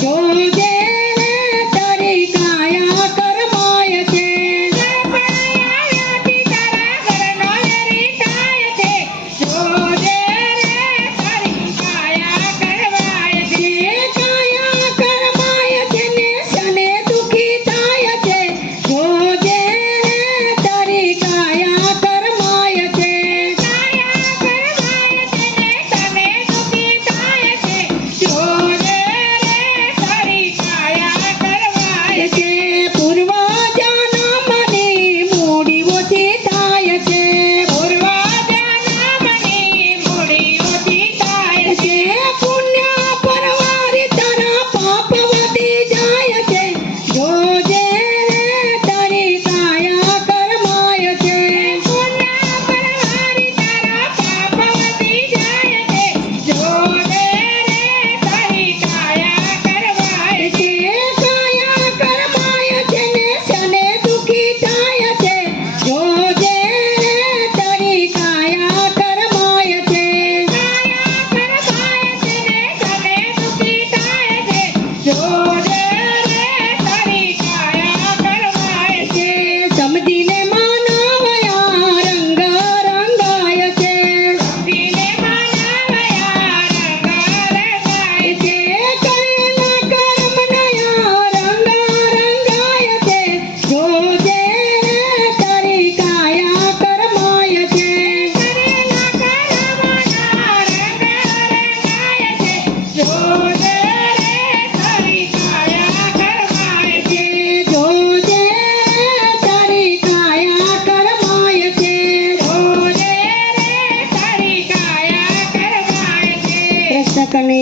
Go ಕಣೆ